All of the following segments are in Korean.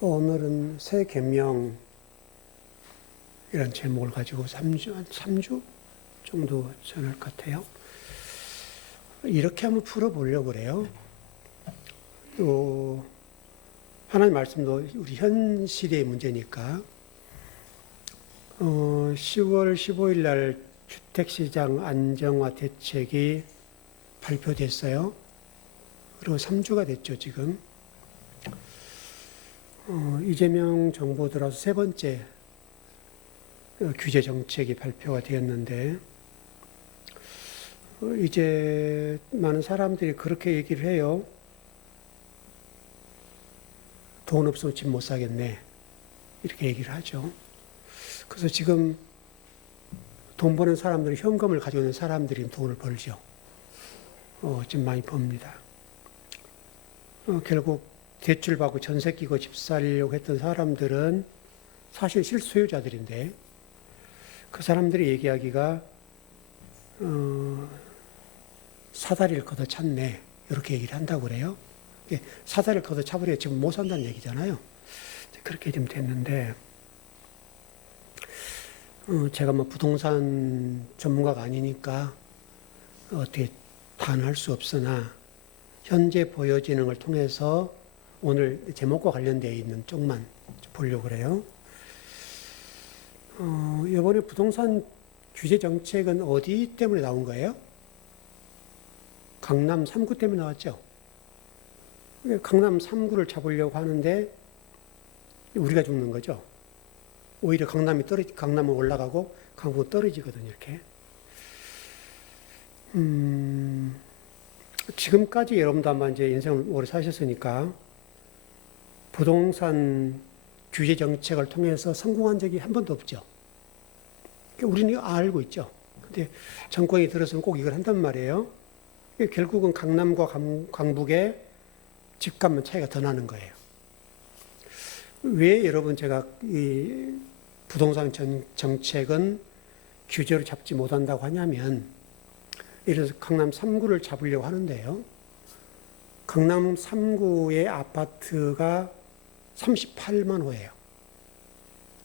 오늘은 새 계명 이런 제목을 가지고 3주 정도 전할 것 같아요. 이렇게 한번 풀어보려고 그래요. 또 하나님 말씀도 우리 현실의 문제니까 10월 15일 날 주택시장 안정화 대책이 발표됐어요. 그리고 3주가 됐죠, 지금. 이재명 정부 들어서 세 번째 규제 정책이 발표가 되었는데, 이제 많은 사람들이 그렇게 얘기를 해요. 돈 없으면 집 못 사겠네. 이렇게 얘기를 하죠. 그래서 지금 돈 버는 사람들은 현금을 가지고 있는 사람들이 돈을 벌죠. 지금 많이 법니다. 결국 대출 받고 전세 끼고 집 살려고 했던 사람들은 사실 실소유자들인데, 그 사람들이 얘기하기가 사다리를 걷어찼네, 이렇게 얘기를 한다고 그래요. 사다리를 걷어차버려 지금 못 산다는 얘기잖아요. 그렇게 좀 됐는데, 제가 뭐 부동산 전문가가 아니니까 어떻게 단언할 수 없으나, 현재 보여지는 걸 통해서 오늘 제목과 관련되어 있는 쪽만 보려고 그래요. 이번에 부동산 규제 정책은 어디 때문에 나온 거예요? 강남 3구 때문에 나왔죠. 강남 3구를 잡으려고 하는데 우리가 죽는 거죠. 오히려 강남은 올라가고 강북은 떨어지거든요, 이렇게. 지금까지 여러분도 아마 이제 인생을 오래 사셨으니까 부동산 규제 정책을 통해서 성공한 적이 한 번도 없죠. 우리는 알고 있죠. 근데 정권이 들어서는 꼭 이걸 한단 말이에요. 결국은 강남과 강북의 집값만 차이가 더 나는 거예요. 왜 여러분 제가 이 부동산 정책은 규제로 잡지 못한다고 하냐면, 예를 들어서 강남 3구를 잡으려고 하는데요. 강남 3구의 아파트가 38만 호예요.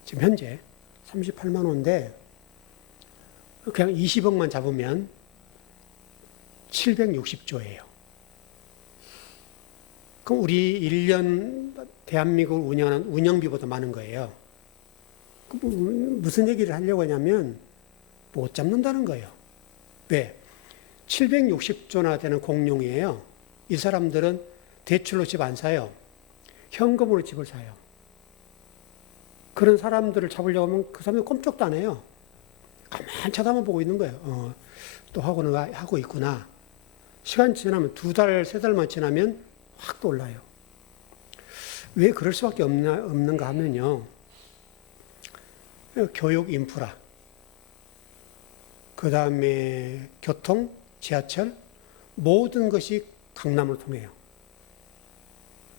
지금 현재 38만 호인데 그냥 20억만 잡으면 760조예요. 그럼 우리 1년 대한민국을 운영하는 운영비보다 많은 거예요. 무슨 얘기를 하려고 하냐면 못 잡는다는 거예요. 왜? 760조나 되는 공룡이에요. 이 사람들은 대출로 집 안 사요. 현금으로 집을 사요. 그런 사람들을 잡으려고 하면 그 사람들 꼼짝도 안 해요. 가만히 쳐다만 보고 있는 거예요. 또 하고 있구나. 시간 지나면 2달, 3달만 지나면 확 또 올라요. 왜 그럴 수밖에 없는가 하면요. 교육 인프라, 그 다음에 교통, 지하철, 모든 것이 강남을 통해요.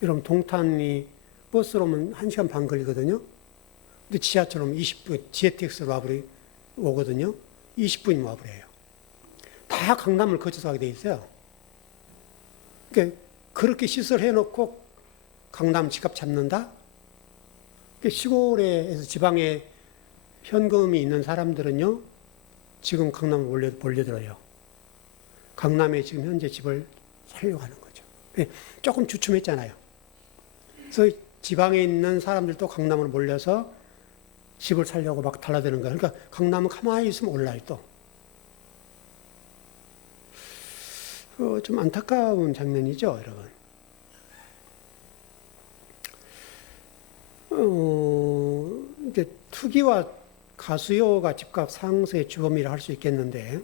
여러분, 동탄이 버스로 오면 1시간 반 걸리거든요. 근데 지하철로 오면 20분, GTX로 오거든요. 20분이면 와버려요. 다 강남을 거쳐서 가게 돼 있어요. 그러니까 그렇게 시설해놓고 강남 집값 잡는다? 시골에서 지방에 현금이 있는 사람들은요, 지금 강남을 몰려들어요. 강남에 지금 현재 집을 살려고 하는 거죠. 조금 주춤했잖아요. 그래서 지방에 있는 사람들도 강남으로 몰려서 집을 살려고 막 달라드는 거예요. 그러니까 강남은 가만히 있으면 올라요, 또. 좀 안타까운 장면이죠, 여러분. 이제 투기와 가수요가 집값 상승의 주범이라 할 수 있겠는데,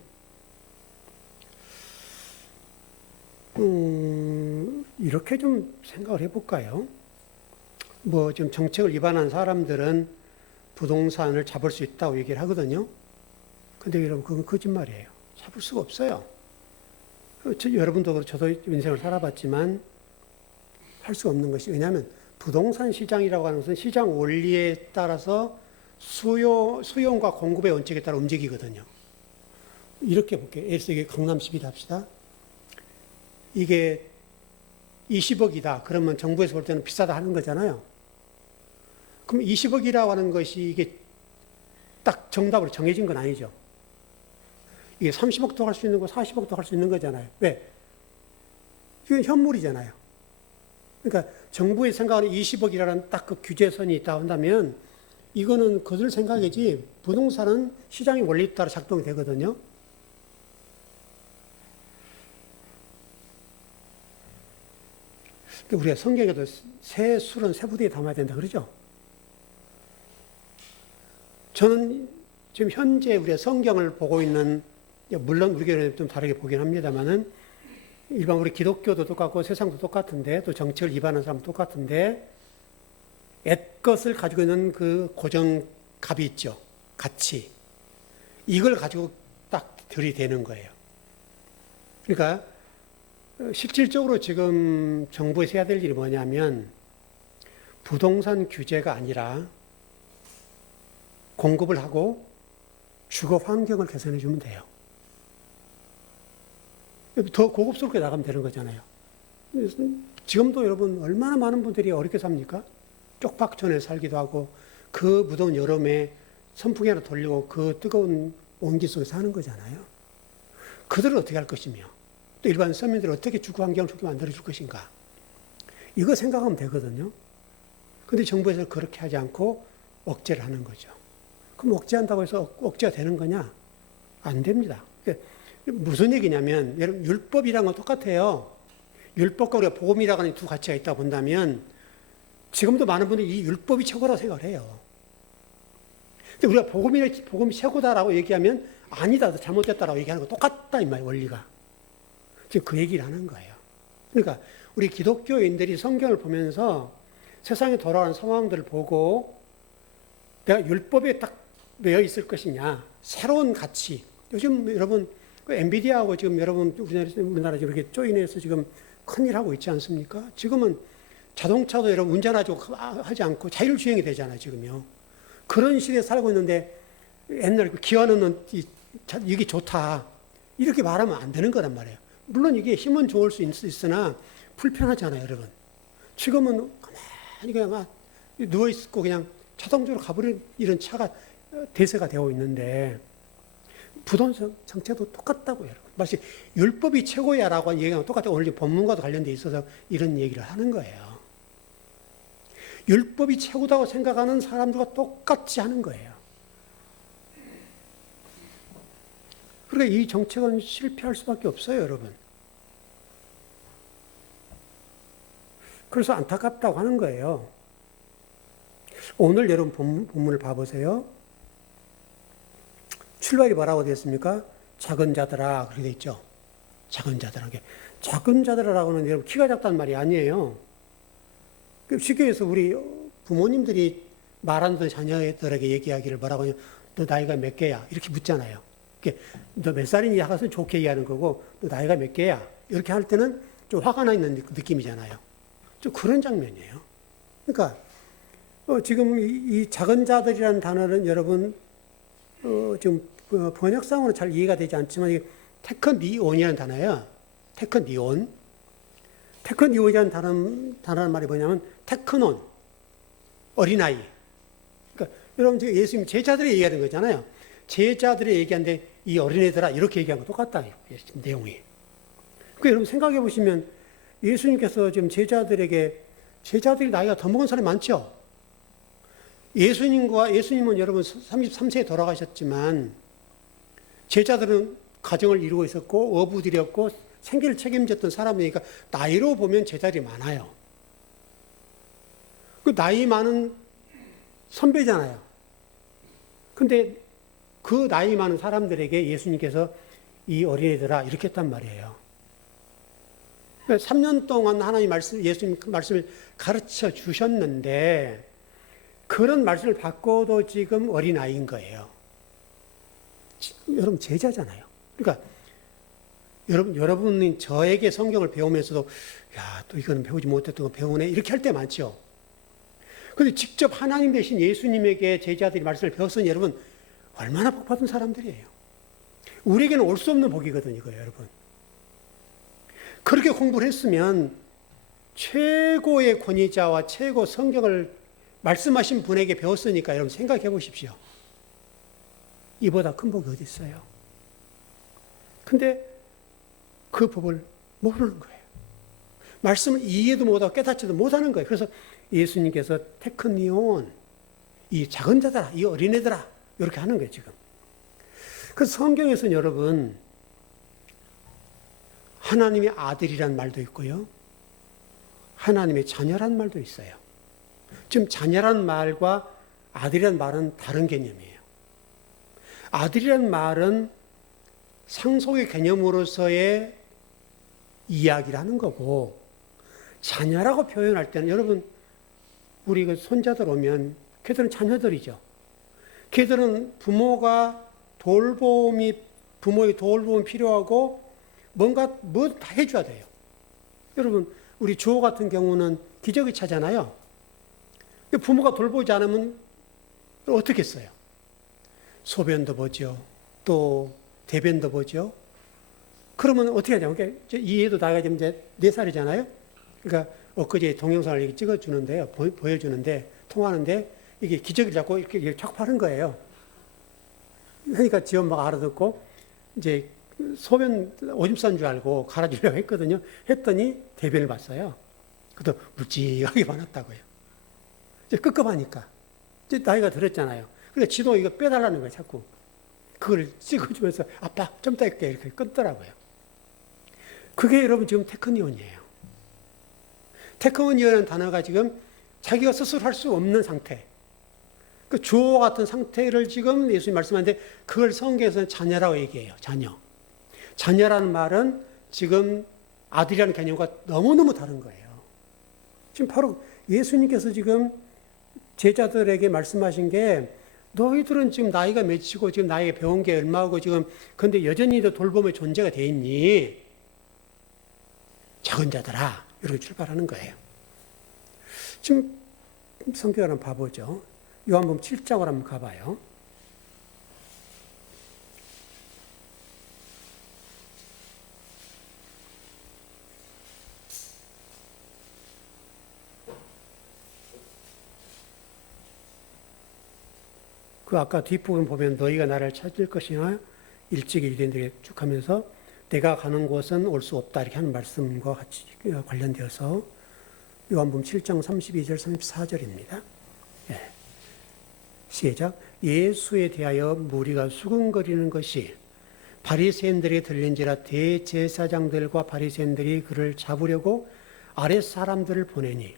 이렇게 좀 생각을 해볼까요? 뭐 지금 정책을 위반한 사람들은 부동산을 잡을 수 있다고 얘기를 하거든요. 근데 여러분, 그건 거짓말이에요. 잡을 수가 없어요. 여러분도 그렇고 저도 인생을 살아봤지만 할 수 없는 것이, 왜냐하면 부동산 시장이라고 하는 것은 시장 원리에 따라서 수요과 공급의 원칙에 따라 움직이거든요. 이렇게 볼게요. 예를 들어서 이게 강남 10이라 합시다. 이게 20억이다. 그러면 정부에서 볼 때는 비싸다 하는 거잖아요. 그럼 20억이라고 하는 것이 이게 딱 정답으로 정해진 건 아니죠. 이게 30억도 할 수 있는 거, 40억도 할 수 있는 거잖아요. 왜? 이건 현물이잖아요. 그러니까 정부의 생각하는 20억이라는 딱 그 규제선이 있다 한다면 이거는 그들 생각이지 부동산은 시장의 원리에 따라 작동이 되거든요. 우리가 성경에도 새 술은 새 부대에 담아야 된다 그러죠. 저는 지금 현재 우리가 성경을 보고 있는, 물론 우리 교회는 좀 다르게 보긴 합니다만은 일반 우리 기독교도 똑같고 세상도 똑같은데 또 정책을 위반하는 사람도 똑같은데 옛것을 가지고 있는 그 고정값이 있죠. 가치. 이걸 가지고 딱 들이대는 거예요. 그러니까 실질적으로 지금 정부에서 해야 될 일이 뭐냐면 부동산 규제가 아니라 공급을 하고 주거 환경을 개선해 주면 돼요. 더 고급스럽게 나가면 되는 거잖아요. 지금도 여러분 얼마나 많은 분들이 어렵게 삽니까? 쪽박촌에 살기도 하고 그 무더운 여름에 선풍기 하나 돌리고 그 뜨거운 온기 속에 사는 거잖아요. 그들은 어떻게 할 것이며 또 일반 서민들은 어떻게 주거 환경을 좋게 만들어 줄 것인가? 이거 생각하면 되거든요. 근데 정부에서 그렇게 하지 않고 억제를 하는 거죠. 그럼 억제한다고 해서 억제가 되는 거냐? 안 됩니다. 무슨 얘기냐면 여러분 율법이란 건 똑같아요. 율법과 우리가 복음이라고 하는 두 가치가 있다 본다면 지금도 많은 분들이 이 율법이 최고라고 생각을 해요. 근데 우리가 복음이 최고다라고 얘기하면 아니다, 잘못됐다라고 얘기하는 거 똑같다 이 말이에요, 원리가. 지금 그 얘기를 하는 거예요. 그러니까 우리 기독교인들이 성경을 보면서 세상에 돌아가는 상황들을 보고 내가 율법에 딱 매여 있을 것이냐, 새로운 가치. 요즘 여러분 엔비디아하고 지금 여러분 우리나라 이렇게 조인해서 지금 큰일 하고 있지 않습니까? 지금은 자동차도 여러분 운전하지 않고 자율주행이 되잖아요, 지금요. 그런 시대에 살고 있는데 옛날 기어는 이게 좋다. 이렇게 말하면 안 되는 거란 말이에요. 물론 이게 힘은 좋을 수 있으나 불편하잖아요, 여러분. 지금은 가만히 그냥 누워있고 그냥 자동적으로 가버리는 이런 차가 대세가 되어 있는데 부동산 정책도 똑같다고요, 여러분. 마치 율법이 최고야라고 하는 얘기가 똑같아요. 오늘 본문과도 관련돼 있어서 이런 얘기를 하는 거예요. 율법이 최고다고 생각하는 사람들과 똑같이 하는 거예요. 그러니까 이 정책은 실패할 수밖에 없어요, 여러분. 그래서 안타깝다고 하는 거예요. 오늘 여러분 본문을 봐보세요. 출발이 뭐라고 되어 있습니까? 작은 자들아, 그렇게 되어 있죠. 작은 자들아. 작은 자들아라고는 여러분 키가 작다는 말이 아니에요. 쉽게 해서 우리 부모님들이 말하는 자녀들에게 얘기하기를 뭐라고 하냐, 너 나이가 몇 개야? 이렇게 묻잖아요. 너 몇 살이니? 하고서 좋게 얘기하는 거고, 너 나이가 몇 개야? 이렇게 할 때는 좀 화가 나 있는 느낌이잖아요. 좀 그런 장면이에요. 그러니까 지금 이 작은 자들이라는 단어는 여러분 지금 번역상으로 잘 이해가 되지 않지만 이게 테크니온이라는 단어예요. 테크니온. 테크니온이라는 단어는 말이 뭐냐면 테크논, 어린아이. 그러니까 여러분 지금 예수님 제자들이 얘기하는 거잖아요. 제자들이 얘기하는데 이 어린애들아 이렇게 얘기한 거 똑같다. 내용이. 그러니까 여러분 생각해 보시면 예수님께서 지금 제자들이 나이가 더 먹은 사람이 많죠. 예수님은 여러분 33세에 돌아가셨지만 제자들은 가정을 이루고 있었고 어부들이었고 생계를 책임졌던 사람이니까 나이로 보면 제자들이 많아요. 그 나이 많은 선배잖아요. 근데 그 나이 많은 사람들에게 예수님께서 이 어린애들아 이렇게 했단 말이에요. 3년 동안 예수님 말씀을 가르쳐 주셨는데 그런 말씀을 받고도 지금 어린아이인 거예요. 여러분 제자잖아요. 그러니까 여러분이 저에게 성경을 배우면서도 야, 또 이거는 배우지 못했던 거 배우네 이렇게 할 때 많죠. 그런데 직접 하나님 대신 예수님에게 제자들이 말씀을 배웠으니 여러분 얼마나 복받은 사람들이에요. 우리에게는 올 수 없는 복이거든요, 이거예요, 여러분. 그렇게 공부를 했으면 최고의 권위자와 최고 성경을 말씀하신 분에게 배웠으니까 여러분 생각해 보십시오. 이보다 큰 복이 어디 있어요? 근데 그 법을 모르는 거예요. 말씀을 이해도 못하고 깨닫지도 못하는 거예요. 그래서 예수님께서 테크니온, 이 작은 자들아, 이 어린애들아, 이렇게 하는 거예요, 지금. 그래서 성경에서는 여러분, 하나님의 아들이란 말도 있고요. 하나님의 자녀란 말도 있어요. 지금 자녀란 말과 아들이란 말은 다른 개념이에요. 아들이란 말은 상속의 개념으로서의 이야기를 하는 거고, 자녀라고 표현할 때는 여러분, 우리 그 손자들 오면 걔들은 자녀들이죠. 걔들은 부모의 돌봄이 필요하고 뭔가 뭐 다 해줘야 돼요. 여러분, 우리 주호 같은 경우는 기저귀 차잖아요. 부모가 돌보지 않으면 어떻게 했어요? 소변도 보죠. 또 대변도 보죠. 그러면 어떻게 하냐면, 그러니까 이 애도 나이가 지금 이제 4살이잖아요. 그러니까 엊그제 동영상을 이렇게 찍어주는데요. 보여주는데, 통화하는데, 이게 기저귀를 잡고 이렇게 쫙 파는 거예요. 그러니까 지 엄마가 알아듣고, 이제 소변 오줌 싼 줄 알고 갈아주려고 했거든요. 했더니 대변을 봤어요. 그것도 묵직하게 많았다고요. 이제 끄급하니까. 이제 나이가 들었잖아요. 그래서 지도 이거 빼달라는 거예요, 자꾸. 그걸 찍어주면서 아빠 좀 이따 할게 이렇게 끊더라고요. 그게 여러분 지금 테크니온이에요. 테크니온이라는 단어가 지금 자기가 스스로 할 수 없는 상태. 그 주어 같은 상태를 지금 예수님 말씀하는데 그걸 성경에서는 자녀라고 얘기해요. 자녀. 자녀라는 말은 지금 아들이라는 개념과 너무너무 다른 거예요. 지금 바로 예수님께서 지금 제자들에게 말씀하신 게 너희들은 지금 나이가 몇이고 지금 나이가 배운 게 얼마고 지금 근데 여전히 돌봄의 존재가 돼 있니? 작은 자들아. 이렇게 출발하는 거예요. 지금 성경을 한번 봐보죠. 요한복음 7장을 한번 가봐요. 그 아까 뒷부분 보면 너희가 나를 찾을 것이나 일찍이 유대인들에게 쭉 하면서 내가 가는 곳은 올 수 없다 이렇게 하는 말씀과 같이 관련되어서 요한복음 7장 32절 34절입니다. 예. 시작. 예수에 대하여 무리가 수군거리는 것이 바리새인들에게 들린지라 대제사장들과 바리새인들이 그를 잡으려고 아랫 사람들을 보내니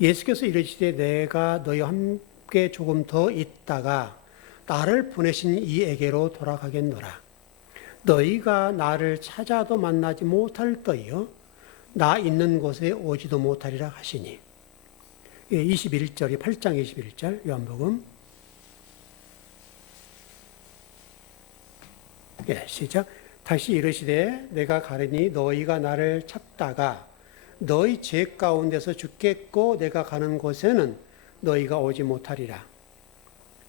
예수께서 이르시되 내가 너희와 함께 조금 더 있다가 나를 보내신 이에게로 돌아가겠노라. 너희가 나를 찾아도 만나지 못할 터이요 나 있는 곳에 오지도 못하리라 하시니. 21절, 8장 21절 요한복음. 시작. 다시 이르시되 내가 가리니 너희가 나를 찾다가 너희 죄 가운데서 죽겠고 내가 가는 곳에는 너희가 오지 못하리라.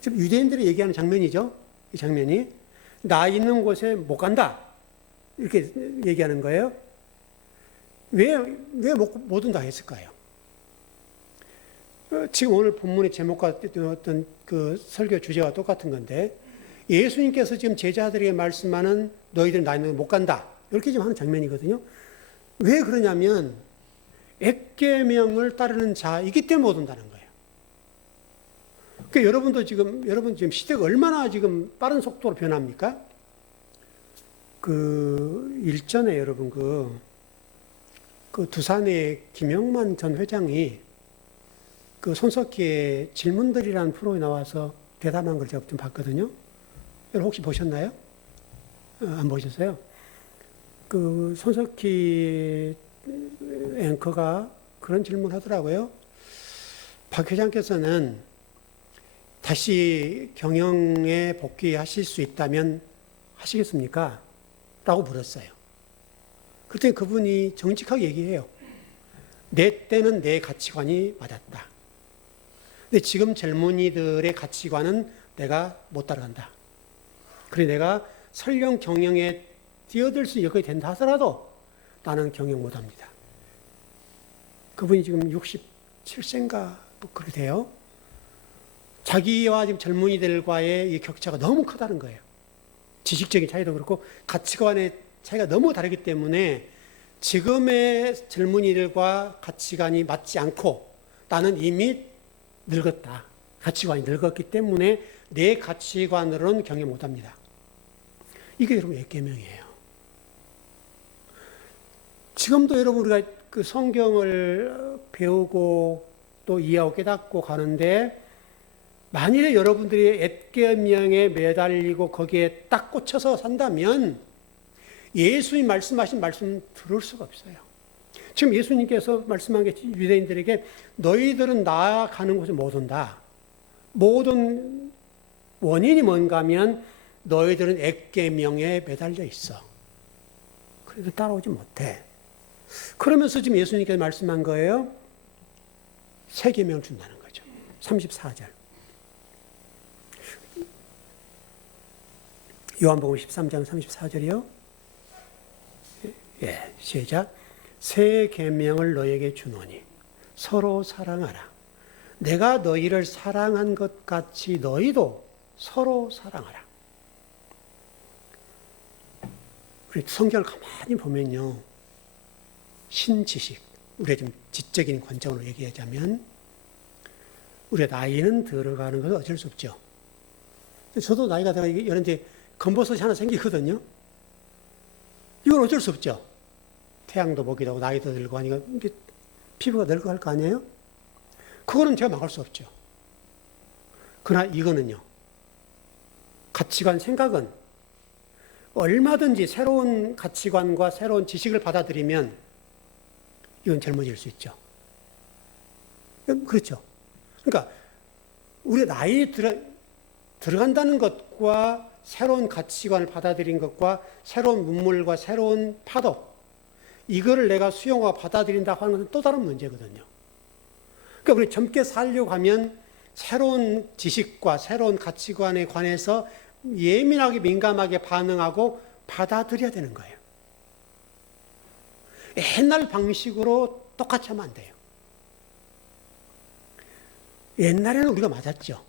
지금 유대인들이 얘기하는 장면이죠. 이 장면이 나 있는 곳에 못 간다 이렇게 얘기하는 거예요. 왜 못 온다 했을까요? 지금 오늘 본문의 제목과 어떤 그 설교 주제와 똑같은 건데 예수님께서 지금 제자들에게 말씀하는 너희들은 나 있는 곳에 못 간다 이렇게 지금 하는 장면이거든요. 왜 그러냐면 엑계명을 따르는 자이기 때문에 못 온다는 거예요. 그러니까 여러분 지금 시대가 얼마나 지금 빠른 속도로 변합니까? 일전에 여러분 그 두산의 김영만 전 회장이 그 손석희의 질문들이라는 프로에 나와서 대담한 걸 제가 좀 봤거든요. 여러분 혹시 보셨나요? 안 보셨어요? 그 손석희 앵커가 그런 질문을 하더라고요. 박 회장께서는 다시 경영에 복귀하실 수 있다면 하시겠습니까? 라고 물었어요. 그랬더니 그분이 정직하게 얘기해요. 내 때는 내 가치관이 맞았다. 근데 지금 젊은이들의 가치관은 내가 못 따라간다. 그래 내가 설령 경영에 뛰어들 수 있게 된다 하더라도 나는 경영 못합니다. 그분이 지금 67세인가 그렇게 돼요. 자기와 지금 젊은이들과의 이 격차가 너무 크다는 거예요. 지식적인 차이도 그렇고 가치관의 차이가 너무 다르기 때문에 지금의 젊은이들과 가치관이 맞지 않고 나는 이미 늙었다. 가치관이 늙었기 때문에 내 가치관으로는 경영 못합니다. 이게 여러분 액계명이에요. 지금도 여러분 우리가 그 성경을 배우고 또 이해하고 깨닫고 가는데 만일에 여러분들이 액계명에 매달리고 거기에 딱 꽂혀서 산다면 예수님 말씀하신 말씀 들을 수가 없어요. 지금 예수님께서 말씀한 게 유대인들에게 너희들은 나아가는 곳에 못 온다. 모든 원인이 뭔가 하면 너희들은 액계명에 매달려 있어. 그래도 따라오지 못해. 그러면서 지금 예수님께서 말씀한 거예요. 새 계명을 준다는 거죠. 34절. 요한복음 13장 34절이요. 예, 시작. 새 계명을 너에게 주노니 서로 사랑하라. 내가 너희를 사랑한 것 같이 너희도 서로 사랑하라. 우리 성경을 가만히 보면요. 신지식, 우리가 좀 지적인 관점으로 얘기하자면 우리가 나이는 들어가는 것은 어쩔 수 없죠. 저도 나이가 들어가 이런 이제 검버섯이 하나 생기거든요. 이건 어쩔 수 없죠. 태양도 보기도 하고 나이도 들고 하니까 피부가 늙어갈 거 아니에요? 그거는 제가 막을 수 없죠. 그러나 이거는요. 가치관, 생각은 얼마든지 새로운 가치관과 새로운 지식을 받아들이면 이건 젊어질 수 있죠. 그렇죠. 그러니까 우리가 나이 들어간다는 것과 새로운 가치관을 받아들인 것과 새로운 문물과 새로운 파도 이거를 내가 수용하고 받아들인다고 하는 것은 또 다른 문제거든요. 그러니까 우리 젊게 살려고 하면 새로운 지식과 새로운 가치관에 관해서 예민하게 민감하게 반응하고 받아들여야 되는 거예요. 옛날 방식으로 똑같이 하면 안 돼요. 옛날에는 우리가 맞았죠.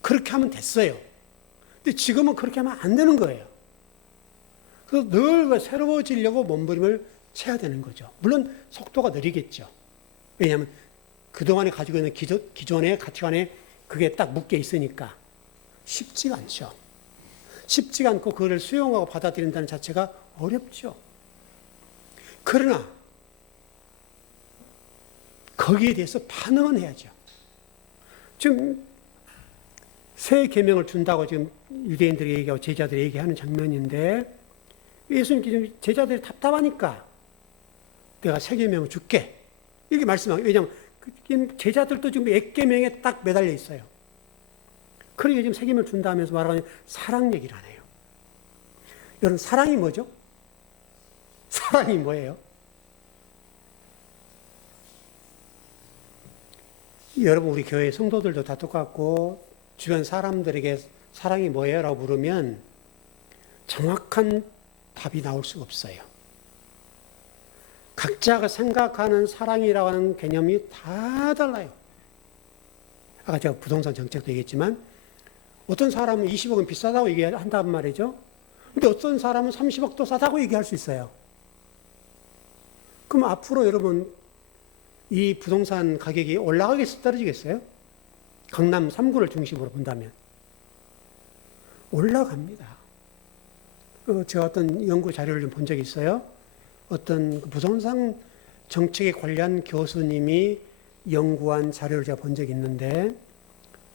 그렇게 하면 됐어요. 근데 지금은 그렇게 하면 안 되는 거예요. 그래서 늘 새로워지려고 몸부림을 쳐야 되는 거죠. 물론 속도가 느리겠죠. 왜냐하면 그동안에 가지고 있는 기존의 가치관에 그게 딱 묶여 있으니까 쉽지가 않죠. 쉽지가 않고 그걸 수용하고 받아들인다는 자체가 어렵죠. 그러나 거기에 대해서 반응은 해야죠. 지금 새 계명을 준다고 지금 유대인들이 얘기하고 제자들이 얘기하는 장면인데 예수님께서 제자들이 답답하니까 내가 새 계명을 줄게 이렇게 말씀하고 왜냐하면 제자들도 지금 액계명에 딱 매달려 있어요. 그러니까 지금 새 계명을 준다 하면서 말하는 사랑 얘기를 안 해요. 여러분 사랑이 뭐죠? 사랑이 뭐예요? 여러분 우리 교회 성도들도 다 똑같고 주변 사람들에게 사랑이 뭐예요? 라고 물으면 정확한 답이 나올 수가 없어요. 각자가 생각하는 사랑이라고 하는 개념이 다 달라요. 아까 제가 부동산 정책도 얘기했지만 어떤 사람은 20억은 비싸다고 얘기한단 말이죠. 근데 어떤 사람은 30억도 싸다고 얘기할 수 있어요. 그럼 앞으로 여러분 이 부동산 가격이 올라가겠어요? 떨어지겠어요? 강남 3구를 중심으로 본다면 올라갑니다. 제가 어떤 연구 자료를 좀 본 적이 있어요. 어떤 부동산 정책에 관련 교수님이 연구한 자료를 제가 본 적이 있는데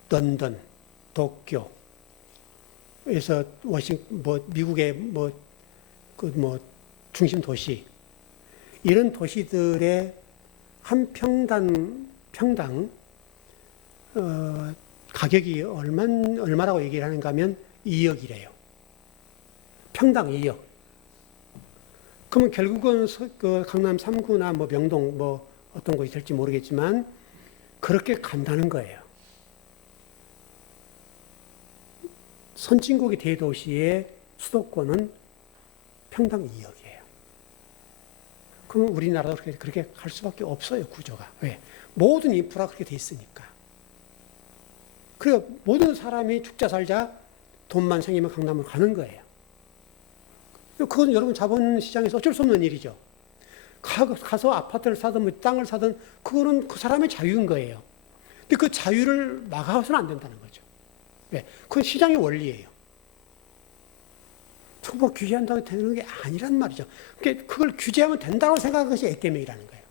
런던, 도쿄에서 미국의 중심 도시 이런 도시들의 한 평당 가격이 얼마라고 얘기를 하는가 하면 2억이래요. 평당 2억. 그러면 결국은 그 강남 3구나 명동 어떤 곳이 될지 모르겠지만 그렇게 간다는 거예요. 선진국의 대도시의 수도권은 평당 2억이에요. 그럼 우리나라도 그렇게 갈 수밖에 없어요, 구조가. 왜? 모든 인프라가 그렇게 돼 있으니까. 그래 모든 사람이 죽자 살자 돈만 생기면 강남으로 가는 거예요. 그건 여러분 자본시장에서 어쩔 수 없는 일이죠. 가서 아파트를 사든 뭐 땅을 사든 그거는 그 사람의 자유인 거예요. 근데 그 자유를 막아서는 안 된다는 거죠. 왜? 그건 시장의 원리예요. 정부 규제한다고 되는 게 아니란 말이죠. 그걸 규제하면 된다고 생각하는 것이 액계명이라는 거예요.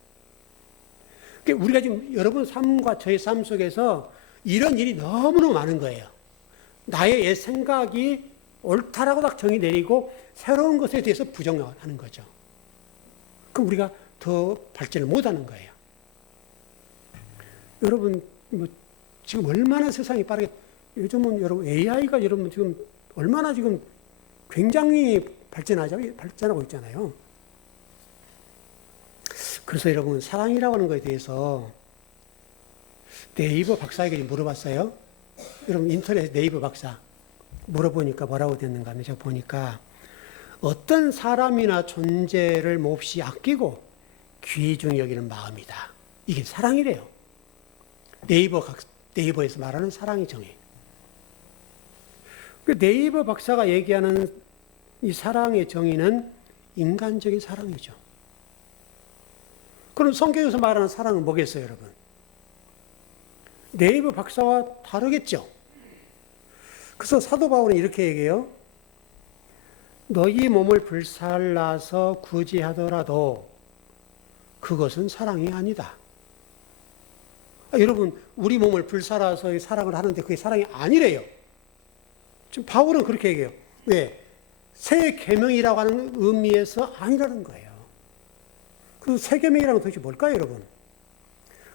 우리가 지금 여러분 삶과 저의 삶 속에서 이런 일이 너무너무 많은 거예요. 나의 옛 생각이 옳다라고 딱 정의 내리고 새로운 것에 대해서 부정하는 거죠. 그럼 우리가 더 발전을 못하는 거예요. 여러분 지금 얼마나 세상이 빠르게 요즘은 여러분 AI가 여러분 지금 얼마나 지금 굉장히 발전하고 있잖아요. 그래서 여러분 사랑이라고 하는 것에 대해서 네이버 박사에게 물어봤어요. 여러분 인터넷 네이버 박사 물어보니까 뭐라고 됐는가 하면 제가 보니까 어떤 사람이나 존재를 몹시 아끼고 귀중히 여기는 마음이다. 이게 사랑이래요. 네이버에서 말하는 사랑의 정의. 네이버 박사가 얘기하는 이 사랑의 정의는 인간적인 사랑이죠. 그럼 성경에서 말하는 사랑은 뭐겠어요, 여러분? 네이버 박사와 다르겠죠. 그래서 사도 바울은 이렇게 얘기해요. 너희 몸을 불살라서 구제하더라도 그것은 사랑이 아니다. 여러분, 우리 몸을 불살라서 사랑을 하는데 그게 사랑이 아니래요. 지금 바울은 그렇게 얘기해요. 왜? 새 계명이라고 하는 의미에서 아니라는 거예요. 그 새 계명이라는 건 도대체 뭘까요, 여러분?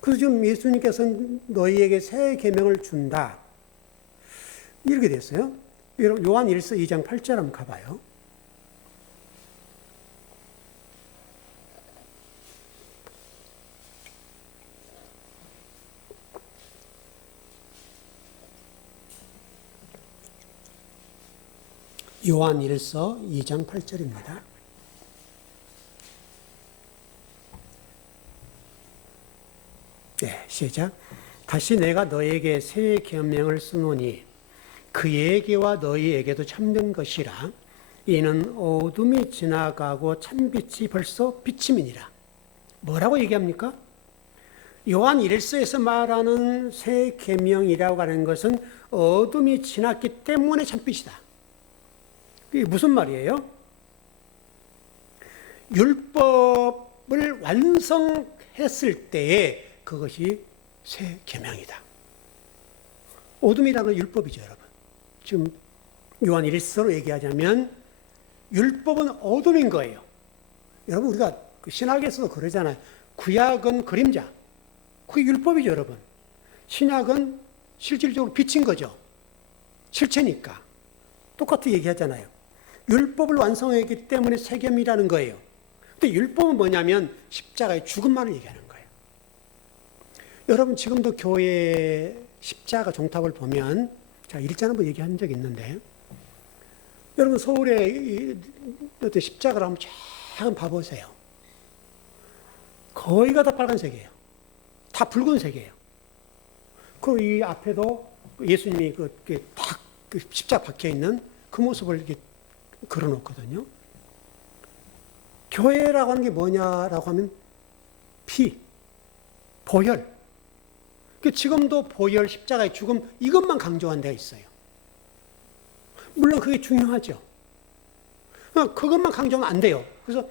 그래서 지금 예수님께서는 너희에게 새 계명을 준다. 이렇게 됐어요. 여러분, 요한 1서 2장 8절 한번 가봐요. 요한 1서 2장 8절입니다. 네, 시작. 다시 내가 너에게 새 계명을 쓰노니 그에게와 너희에게도 참된 것이라. 이는 어둠이 지나가고 참빛이 벌써 비침이니라. 뭐라고 얘기합니까? 요한 1서에서 말하는 새 계명이라고 하는 것은 어둠이 지났기 때문에 참빛이다. 이게 무슨 말이에요? 율법을 완성했을 때에 그것이 새 계명이다. 어둠이라는 건 율법이죠, 여러분. 지금 요한 1서로 얘기하자면 율법은 어둠인 거예요. 여러분 우리가 신학에서도 그러잖아요. 구약은 그림자. 그게 율법이죠, 여러분. 신약은 실질적으로 빛인 거죠. 실체니까. 똑같이 얘기하잖아요. 율법을 완성했기 때문에 새 계명이라는 거예요. 근데 율법은 뭐냐면 십자가의 죽음만을 얘기하는 거예요. 여러분 지금도 교회 십자가 종탑을 보면 제가 일전 한번 얘기한 적이 있는데 여러분 서울에 어떤 십자가를 한번 쫙 봐보세요. 거의가 다 빨간색이에요. 다 붉은색이에요. 그 이 앞에도 예수님이 딱 십자가 박혀 있는 그 모습을 이렇게 걸어놓거든요. 교회라고 하는 게 뭐냐라고 하면 피, 보혈. 지금도 보혈, 십자가의 죽음 이것만 강조한 데가 있어요. 물론 그게 중요하죠. 그것만 강조하면 안 돼요. 그래서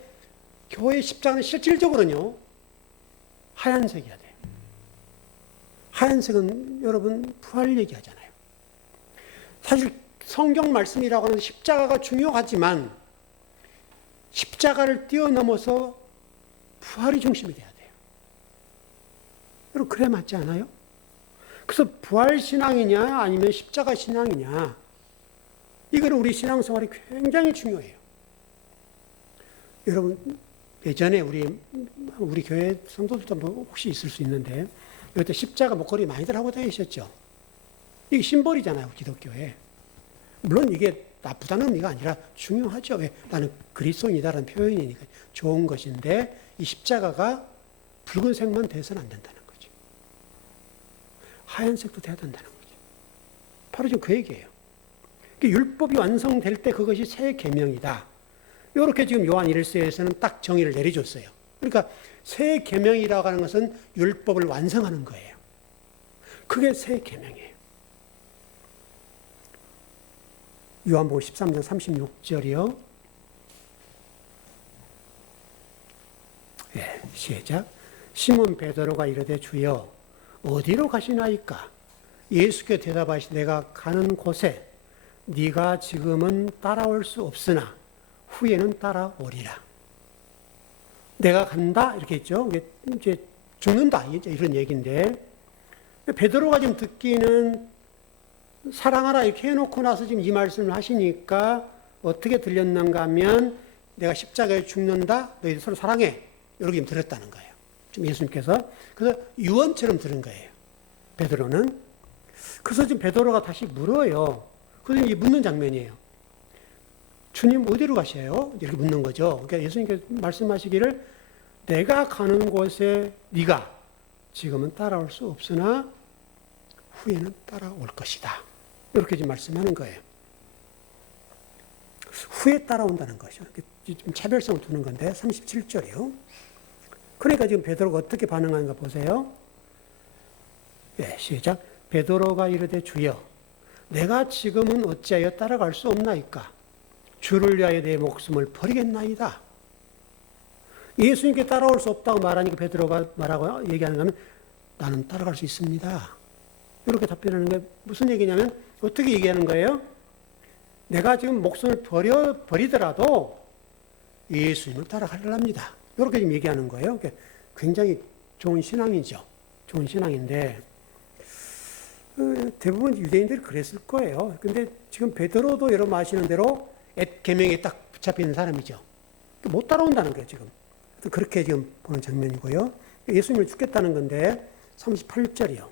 교회 십자가는 실질적으로는요 하얀색이어야 돼요. 하얀색은 여러분 부활 얘기하잖아요. 사실 성경 말씀이라고 하는 십자가가 중요하지만 십자가를 뛰어넘어서 부활이 중심이 돼야 돼요. 여러분 그래 맞지 않아요? 그래서 부활 신앙이냐 아니면 십자가 신앙이냐 이거는 우리 신앙생활이 굉장히 중요해요. 여러분 예전에 우리 교회 성도들도 뭐 혹시 있을 수 있는데 여기 십자가 목걸이 많이들 하고 다니셨죠? 이게 심벌이잖아요, 기독교에. 물론 이게 나쁘다는 의미가 아니라 중요하죠. 왜? 나는 그리스도인이다라는 표현이니까 좋은 것인데 이 십자가가 붉은색만 돼서는 안 된다는 거죠. 하얀색도 돼야 된다는 거죠. 바로 지금 그 얘기예요. 율법이 완성될 때 그것이 새 계명이다. 이렇게 지금 요한 1서에서는 딱 정의를 내려줬어요. 그러니까 새 계명이라고 하는 것은 율법을 완성하는 거예요. 그게 새 계명이에요. 요한복음 13장 36절이요. 예, 시작. 시몬 베드로가 이르되 주여 어디로 가시나이까? 예수께 대답하시되 내가 가는 곳에 네가 지금은 따라올 수 없으나 후에는 따라오리라. 내가 간다 이렇게 했죠. 이제 죽는다 이런 얘기인데 베드로가 지금 듣기는 사랑하라 이렇게 해놓고 나서 지금 이 말씀을 하시니까 어떻게 들렸는가 하면 내가 십자가에 죽는다 너희들 서로 사랑해 이렇게 들었다는 거예요. 지금 예수님께서 그래서 유언처럼 들은 거예요. 베드로는 그래서 지금 베드로가 다시 물어요. 그래서 이 묻는 장면이에요. 주님 어디로 가셔요? 이렇게 묻는 거죠. 그러니까 예수님께서 말씀하시기를 내가 가는 곳에 네가 지금은 따라올 수 없으나 후에는 따라올 것이다. 이렇게 지금 말씀하는 거예요. 후에 따라온다는 것이죠. 좀 차별성을 두는 건데 37절이요. 그러니까 지금 베드로가 어떻게 반응하는가 보세요. 예, 시작. 베드로가 이르되 주여 내가 지금은 어찌하여 따라갈 수 없나이까? 주를 위하여 내 목숨을 버리겠나이다. 예수님께 따라올 수 없다고 말하니까 베드로가 말하고 얘기하는 거면 나는 따라갈 수 있습니다. 이렇게 답변하는 게 무슨 얘기냐면 어떻게 얘기하는 거예요? 내가 지금 목숨을 버리더라도 예수님을 따라가려합니다. 이렇게 지금 얘기하는 거예요. 굉장히 좋은 신앙이죠. 좋은 신앙인데 대부분 유대인들이 그랬을 거예요. 근데 지금 베드로도 여러분 아시는 대로 계명에 딱 붙잡혀 있는 사람이죠. 못 따라온다는 거예요, 지금. 그렇게 지금 보는 장면이고요. 예수님을 죽겠다는 건데 38절이요.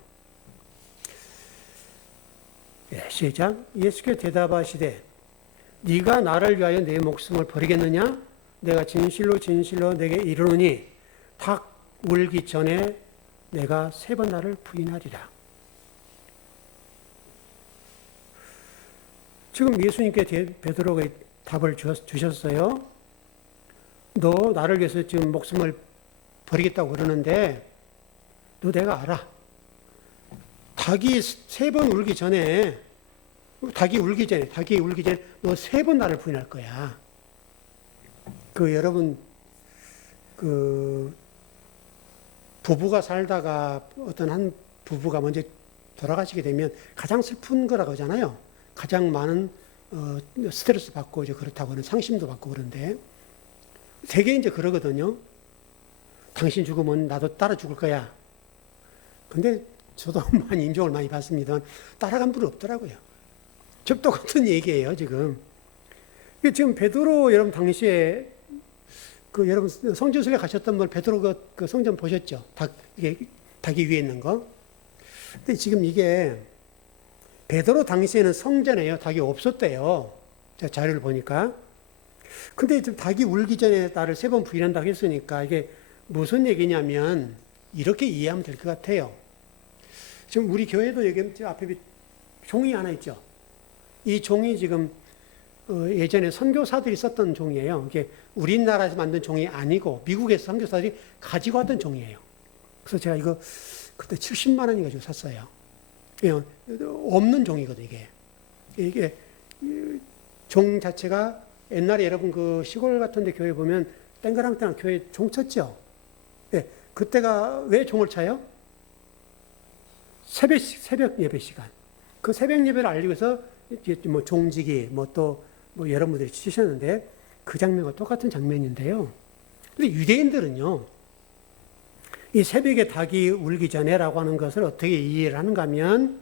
예, 시작. 예수께 대답하시되 네가 나를 위하여 내 목숨을 버리겠느냐? 내가 진실로 진실로 내게 이르노니 닭 울기 전에 내가 3번 나를 부인하리라. 지금 예수님께 베드로가 답을 주셨어요. 너 나를 위해서 지금 목숨을 버리겠다고 그러는데 너 내가 알아. 닭이 3번 울기 전에 너 3번 나를 부인할 거야. 여러분 부부가 살다가 어떤 한 부부가 먼저 돌아가시게 되면 가장 슬픈 거라고 하잖아요. 가장 많은 스트레스 받고 이제 그렇다고 하는 상심도 받고 그런데 되게 이제 그러거든요. 당신 죽으면 나도 따라 죽을 거야. 근데 저도 많이 인종을 많이 받습니다. 따라간 분은 없더라고요. 저 똑같은 얘기예요, 지금. 지금 베드로 여러분 당시에 여러분 성전순례 가셨던 분 베드로 그 성전 보셨죠? 닭이 위에 있는 거. 근데 지금 이게 베드로 당시에는 성전에요. 닭이 없었대요. 제가 자료를 보니까. 근데 지금 닭이 울기 전에 나를 3번 부인한다고 했으니까 이게 무슨 얘기냐면 이렇게 이해하면 될 것 같아요. 지금 우리 교회도 여기 앞에 종이 하나 있죠. 이 종이 지금 예전에 선교사들이 썼던 종이에요. 이게 우리나라에서 만든 종이 아니고 미국에서 선교사들이 가지고 왔던 종이에요. 그래서 제가 이거 그때 70만 원인가 주고 샀어요. 없는 종이거든요, 이게 종 자체가 옛날에 여러분 그 시골 같은 데 교회 보면 땡그랑땡 교회 종 쳤죠? 네, 그때가 왜 종을 차요? 새벽 예배 시간. 그 새벽 예배를 알리기 위해서 뭐 종지기, 뭐 여러분들이 치셨는데 그 장면과 똑같은 장면인데요. 근데 유대인들은요, 이 새벽에 닭이 울기 전에라고 하는 것을 어떻게 이해를 하는가 하면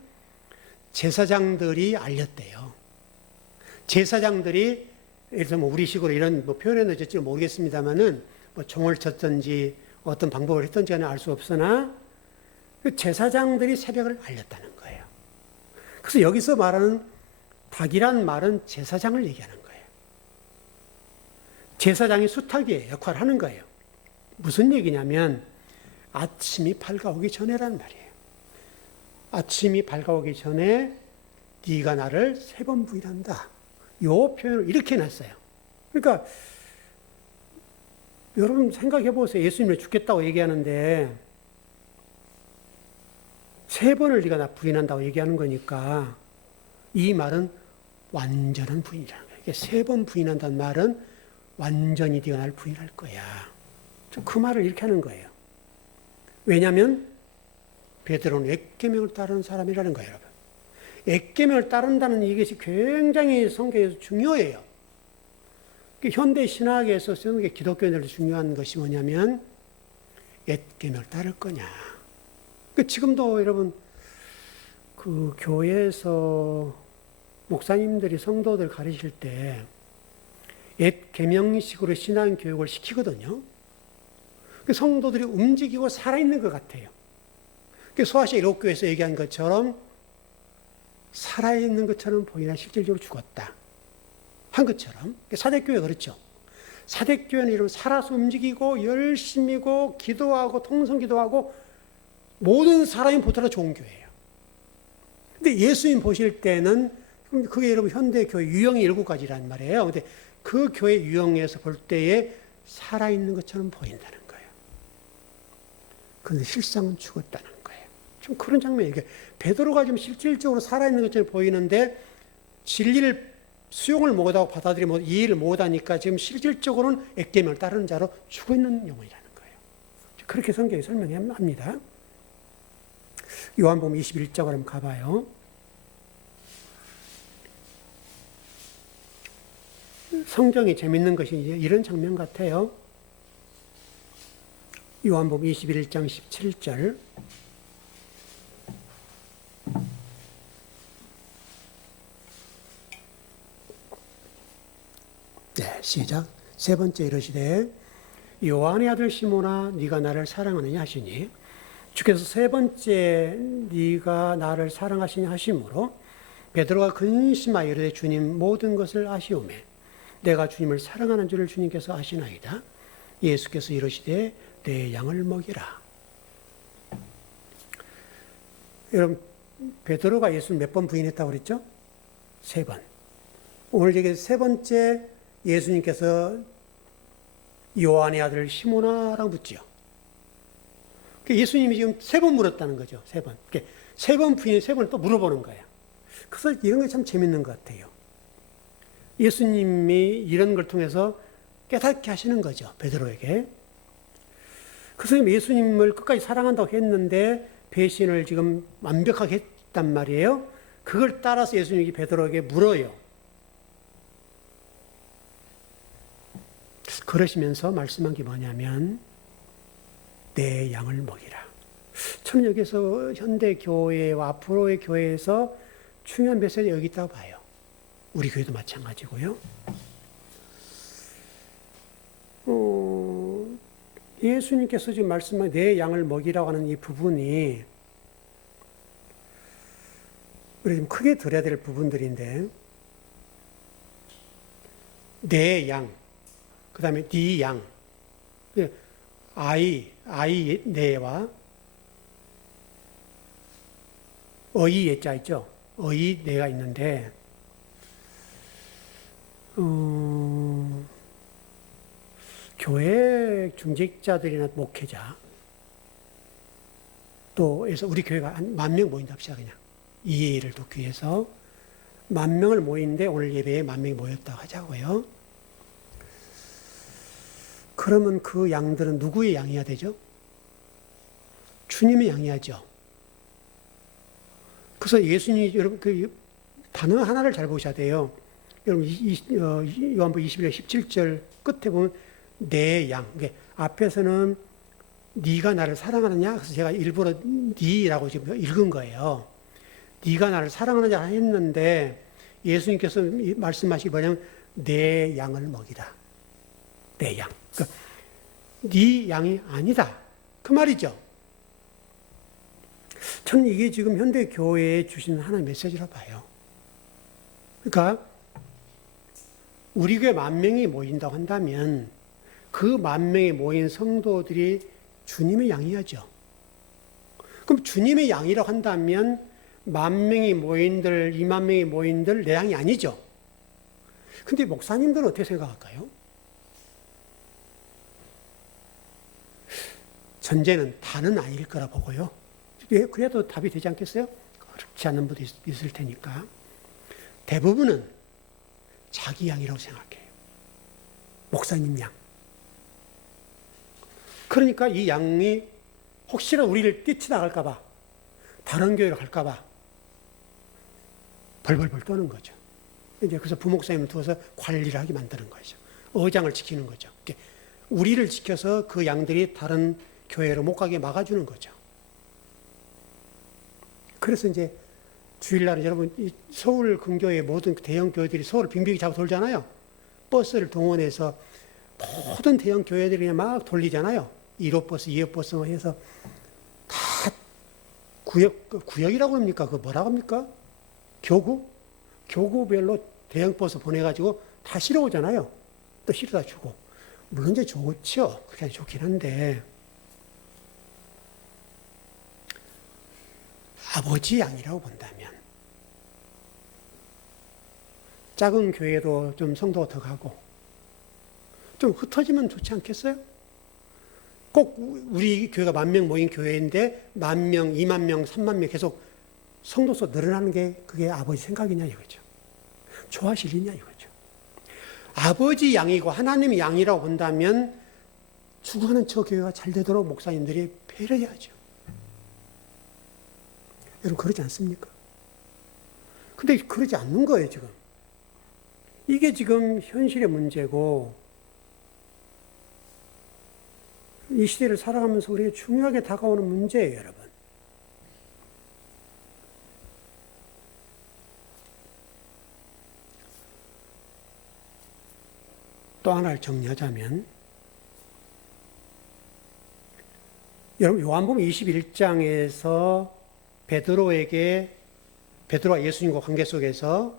제사장들이 알렸대요. 제사장들이 예를 들어 우리식으로 이런 표현을 해줬지 모르겠습니다만은 종을 쳤든지 어떤 방법을 했든지 간에 알 수 없으나 제사장들이 새벽을 알렸다는 거예요. 그래서 여기서 말하는 닭이란 말은 제사장을 얘기하는 거예요. 제사장이 수탉의 역할을 하는 거예요. 무슨 얘기냐면 아침이 밝아오기 전에라는 말이에요. 아침이 밝아오기 전에 네가 나를 3번 부인한다. 요 표현을 이렇게 놨어요. 그러니까 여러분 생각해 보세요. 예수님을 죽겠다고 얘기하는데 3번을 네가 나 부인한다고 얘기하는 거니까 이 말은 완전한 부인이라는 거예요. 3번 부인한다는 말은 완전히 네가 나를 부인할 거야. 그 말을 이렇게 하는 거예요. 왜냐하면 베드로는 엑계명을 따르는 사람이라는 거예요, 여러분. 엑계명을 따른다는 이것이 굉장히 성경에서 중요해요. 현대 신학에서 기독교인들도 중요한 것이 뭐냐면 엑계명을 따를 거냐. 지금도 여러분 그 교회에서 목사님들이 성도들 가르칠 때 엑계명식으로 신앙 교육을 시키거든요. 성도들이 움직이고 살아있는 것 같아요. 소아시아 일곱교회에서 얘기한 것처럼 살아있는 것처럼 보이나 실질적으로 죽었다 한 것처럼 사대교회 그렇죠. 사대교회는 이런 살아서 움직이고 열심히고 기도하고 통성기도하고 모든 사람이 보더라도 좋은 교회예요. 근데 예수님 보실 때는 그게 여러분 현대교회 유형이 7가지란 말이에요. 근데 그 교회 유형에서 볼 때에 살아있는 것처럼 보인다는 거예요. 그런데 실상은 죽었다는 거예요. 좀 그런 장면이 이게 베드로가 좀 실질적으로 살아있는 것처럼 보이는데 진리를 수용을 못하고 받아들이고 이해를 못하니까 지금 실질적으로는 엑계명을 따르는 자로 죽어있는 영혼이라는 거예요. 그렇게 성경이 설명합니다. 요한복음 21장으로 한번 가봐요. 성경이 재밌는 것이 이런 장면 같아요. 요한복음 21장 17절. 네, 시작. 3번째 이르시되 요한의 아들 시몬아 네가 나를 사랑하느냐 하시니 주께서 3번째 네가 나를 사랑하시냐 하심으로 베드로가 근심하여 이르되 주님 모든 것을 아시오매 내가 주님을 사랑하는 줄을 주님께서 아시나이다. 예수께서 이르시되 내 양을 먹이라. 여러분 베드로가 예수를 몇 번 부인했다고 그랬죠? 3번. 오늘 여기 3번째 예수님께서 요한의 아들 시몬아라고 묻지요. 예수님이 지금 3번 물었다는 거죠. 3번. 3번 부인해 3번을 또 물어보는 거예요. 그래서 이런 게 참 재밌는 것 같아요. 예수님이 이런 걸 통해서 깨닫게 하시는 거죠. 베드로에게. 그래서 예수님을 끝까지 사랑한다고 했는데 배신을 지금 완벽하게 했단 말이에요. 그걸 따라서 예수님이 베드로에게 물어요. 그러시면서 말씀한 게 뭐냐면 내 양을 먹이라. 저는 여기서 현대 교회와 앞으로의 교회에서 중요한 메시지 여기 있다고 봐요. 우리 교회도 마찬가지고요. 예수님께서 지금 말씀한 내 양을 먹이라고 하는 이 부분이 우리 좀 크게 들어야 될 부분들인데 내 양, 그 다음에 네 양, 아이 내와 어이 예자 있죠. 어이 내가 있는데 교회 중직자들이나 목회자 또 해서 우리 교회가 한 10,000명 모인다 합시다. 그냥 이해를 돕기 위해서 10,000명을 모이는데 오늘 예배에 10,000명이 모였다고 하자고요. 그러면 그 양들은 누구의 양이어야 되죠? 주님의 양이야죠. 그래서 예수님이 여러분 그 단어 하나를 잘 보셔야 돼요. 여러분 요한복음 21장 17절 끝에 보면 내 양. 앞에서는 네가 나를 사랑하느냐? 그래서 제가 일부러 네라고 지금 읽은 거예요. 네가 나를 사랑하느냐 했는데 예수님께서 말씀하시기 뭐냐면 내 양을 먹이라. 내 양. 그러니까 네 양이 아니다. 그 말이죠. 저는 이게 지금 현대 교회에 주신 하나의 메시지라고 봐요. 그러니까 우리 교회 10,000명이 모인다고 한다면 그 10,000명이 모인 성도들이 주님의 양이야죠. 그럼 주님의 양이라고 한다면 10,000명이 모인들, 20,000명이 모인들 내 양이 아니죠. 근데 목사님들은 어떻게 생각할까요? 전제는 다는 아닐 거라 보고요. 그래도 답이 되지 않겠어요? 그렇지 않는 분도 있을 테니까. 대부분은 자기 양이라고 생각해요. 목사님 양. 그러니까 이 양이 혹시나 우리를 뛰쳐나갈까봐, 다른 교회로 갈까봐 벌벌벌 떠는 거죠. 이제 그래서 부목사님을 두어서 관리를 하게 만드는 거죠. 의장을 지키는 거죠. 우리를 지켜서 그 양들이 다른 교회로 못 가게 막아주는 거죠. 그래서 이제 주일날에 여러분 서울 근교의 모든 대형 교회들이 서울을 빙빙 차고 돌잖아요. 버스를 동원해서 모든 대형 교회들이 막 돌리잖아요. 1호 버스, 2호 버스 해서 다 구역이라고 합니까? 그 뭐라고 합니까? 교구별로 대형 버스 보내가지고 다 실어 오잖아요. 또 실어다 주고. 물론 이제 좋죠. 그게 좋긴 한데. 아버지 양이라고 본다면 작은 교회로 좀 성도가 더 가고 좀 흩어지면 좋지 않겠어요? 꼭 우리 교회가 10,000명 모인 교회인데 10,000명, 20,000명, 30,000명 계속 성도 수 늘어나는 게 그게 아버지 생각이냐 이거죠. 좋아하시리냐 이거죠. 아버지 양이고 하나님의 양이라고 본다면 죽어가는 저 교회가 잘 되도록 목사님들이 배려해야죠. 여러분 그러지 않습니까? 근데 그러지 않는 거예요 지금. 이게 지금 현실의 문제고 이 시대를 살아가면서 우리에게 중요하게 다가오는 문제예요 여러분. 또 하나를 정리하자면 여러분 요한복음 21장에서 베드로와 예수님과 관계 속에서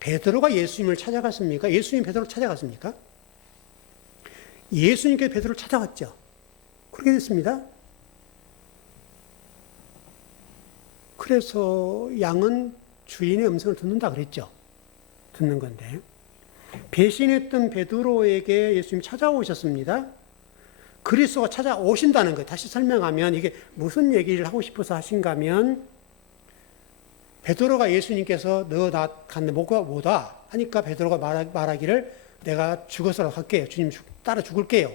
베드로가 예수님을 찾아갔습니까? 예수님 베드로를 찾아갔습니까? 예수님께서 베드로를 찾아갔죠. 그렇게 됐습니다. 그래서 양은 주인의 음성을 듣는다 그랬죠. 듣는 건데 배신했던 베드로에게 예수님이 찾아오셨습니다. 그리스도가 찾아오신다는 거예요. 다시 설명하면 이게 무슨 얘기를 하고 싶어서 하신가 하면 베드로가 예수님께서 너 나 갔는데 못 와 하니까 베드로가 말하기를 내가 죽어서라도 갈게요. 주님 따라 죽을게요.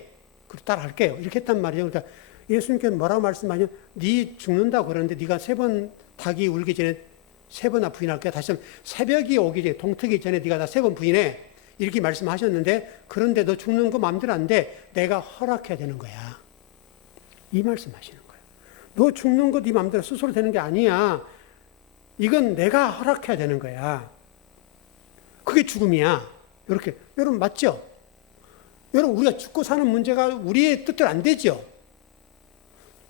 그리고 따라갈게요. 이렇게 했단 말이에요. 그러니까 예수님께서 뭐라고 말씀하냐면 네 죽는다고 그러는데 네가 3번 닭이 울기 전에 3번 부인할 거야. 다시 한번 새벽이 오기 전에 동트기 전에 네가 나 3번 부인해. 이렇게 말씀하셨는데 그런데 너 죽는 거 마음대로 안 돼. 내가 허락해야 되는 거야. 이 말씀하시는 거예요. 너 죽는 거 네 마음대로 스스로 되는 게 아니야. 이건 내가 허락해야 되는 거야. 그게 죽음이야. 이렇게 여러분 맞죠? 여러분 우리가 죽고 사는 문제가 우리의 뜻대로 안 되죠.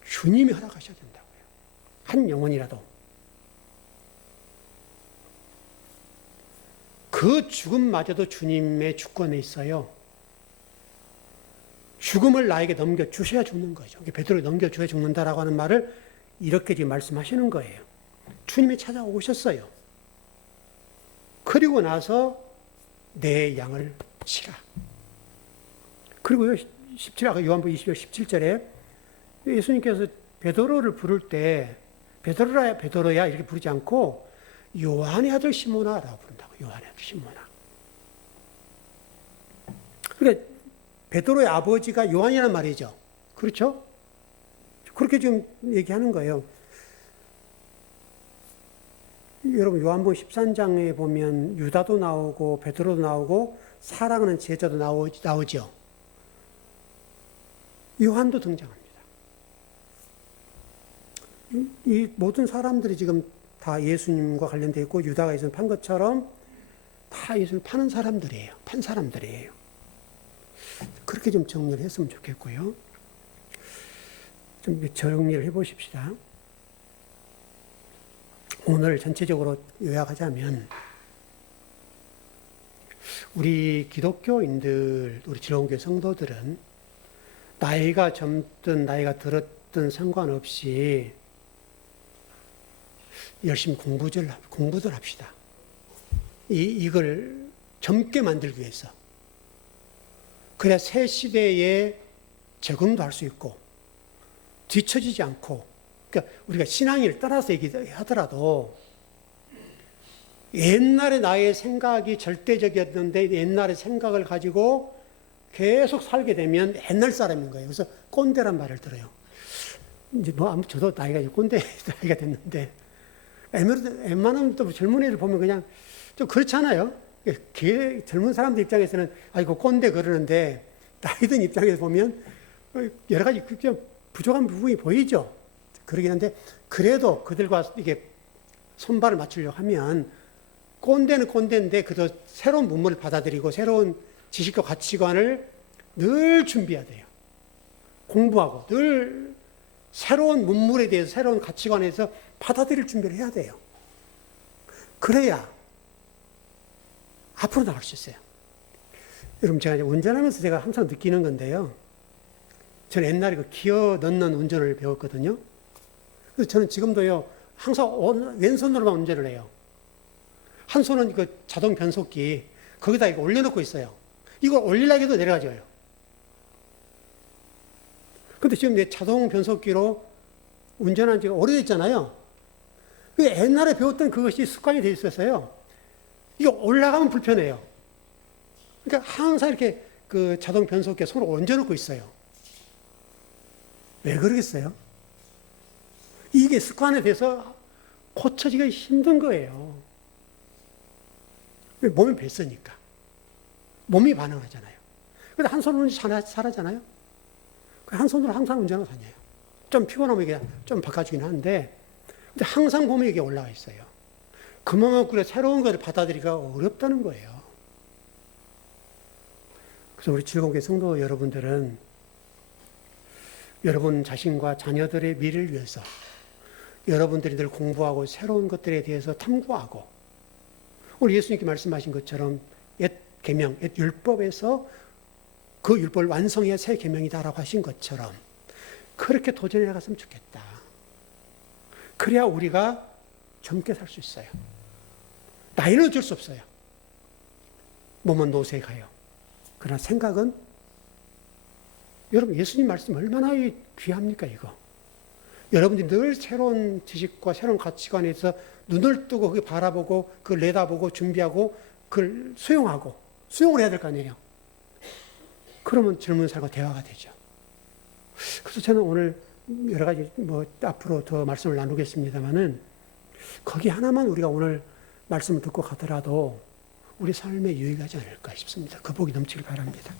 주님이 허락하셔야 된다고요. 한 영혼이라도. 그 죽음마저도 주님의 주권에 있어요. 죽음을 나에게 넘겨주셔야 죽는 거죠. 베드로에게 넘겨주셔야 죽는다라고 하는 말을 이렇게 지금 말씀하시는 거예요. 주님이 찾아오셨어요. 그리고 나서 내 양을 치라. 그리고요, 17, 아까 요한복음 20장 17절에 예수님께서 베드로를 부를 때 베드로야, 베드로야 이렇게 부르지 않고 요한의 아들 시몬아라고 부른다고. 요한의 아들 시몬아. 그러니까 베드로의 아버지가 요한이라는 말이죠. 그렇죠? 그렇게 지금 얘기하는 거예요. 여러분 요한복음 13장에 보면 유다도 나오고 베드로도 나오고 사랑하는 제자도 나오죠. 요한도 등장합니다. 이 모든 사람들이 지금 다 예수님과 관련되어 있고 유다가 예수님 판 것처럼 다 예수님 파는 사람들이에요. 판 사람들이에요. 그렇게 좀 정리를 했으면 좋겠고요. 좀 정리를 해보십시다. 오늘 전체적으로 요약하자면 우리 기독교인들, 우리 지롱교회 성도들은 나이가 젊든 나이가 들었든 상관없이 열심히 공부들 합시다. 이걸 젊게 만들기 위해서. 그래야 새 시대에 적응도 할 수 있고, 뒤처지지 않고, 그러니까 우리가 신앙을 따라서 얘기하더라도, 옛날에 나의 생각이 절대적이었는데 옛날의 생각을 가지고 계속 살게 되면 옛날 사람인 거예요. 그래서 꼰대란 말을 들어요. 이제 뭐 저도 나이가 이제 꼰대 나이가 됐는데 웬만하면 또 젊은 애들 보면 그냥 좀 그렇잖아요. 젊은 사람들 입장에서는 아이고 꼰대 그러는데 나이 든 입장에서 보면 여러 가지 부족한 부분이 보이죠. 그러긴 한데 그래도 그들과 이게 손발을 맞추려고 하면 꼰대는 꼰대인데 그도 새로운 문물을 받아들이고 새로운 지식과 가치관을 늘 준비해야 돼요. 공부하고 늘 새로운 문물에 대해서 새로운 가치관에 대해서 받아들일 준비를 해야 돼요. 그래야 앞으로 나갈 수 있어요. 여러분 제가 이제 운전하면서 제가 항상 느끼는 건데요. 저는 옛날에 그 기어 넣는 운전을 배웠거든요. 그래서 저는 지금도요 항상 왼손으로만 운전을 해요. 한 손은 그 자동 변속기 거기다 이거 올려놓고 있어요. 이걸 올리려고 해도 내려가져요. 근데 지금 내 자동 변속기로 운전한 지가 오래됐잖아요. 옛날에 배웠던 그것이 습관이 돼 있었어요. 이거 올라가면 불편해요. 그러니까 항상 이렇게 그 자동 변속기에 손을 얹어놓고 있어요. 왜 그러겠어요? 이게 습관에 대해서 고쳐지기가 힘든 거예요. 몸이 뱄으니까. 몸이 반응하잖아요. 근데 한 손으로 잘하잖아요. 한 손으로 항상 운전하고 다녀요. 좀 피곤하면 이게 좀 바꿔주긴 하는데, 근데 항상 몸이 이게 올라가 있어요. 그만큼 새로운 것을 받아들이기가 어렵다는 거예요. 그래서 우리 즐거운교회 성도 여러분들은 여러분 자신과 자녀들의 미래를 위해서 여러분들이 늘 공부하고 새로운 것들에 대해서 탐구하고 오늘 예수님께 말씀하신 것처럼 옛 계명, 옛 율법에서 그 율법을 완성해야 새 계명이다라고 하신 것처럼 그렇게 도전해 나갔으면 좋겠다. 그래야 우리가 젊게 살 수 있어요. 나이는 어쩔 수 없어요. 몸은 노쇠 가요. 그러나 생각은 여러분 예수님 말씀 얼마나 귀합니까 이거. 여러분들이 늘 새로운 지식과 새로운 가치관에 대해서 눈을 뜨고 그걸 바라보고 그걸 내다보고 준비하고 그걸 수용을 해야 될 거 아니에요. 그러면 젊은 사람과 대화가 되죠. 그래서 저는 오늘 여러 가지 앞으로 더 말씀을 나누겠습니다만은 거기 하나만 우리가 오늘 말씀을 듣고 가더라도 우리 삶에 유익하지 않을까 싶습니다. 그 복이 넘치길 바랍니다.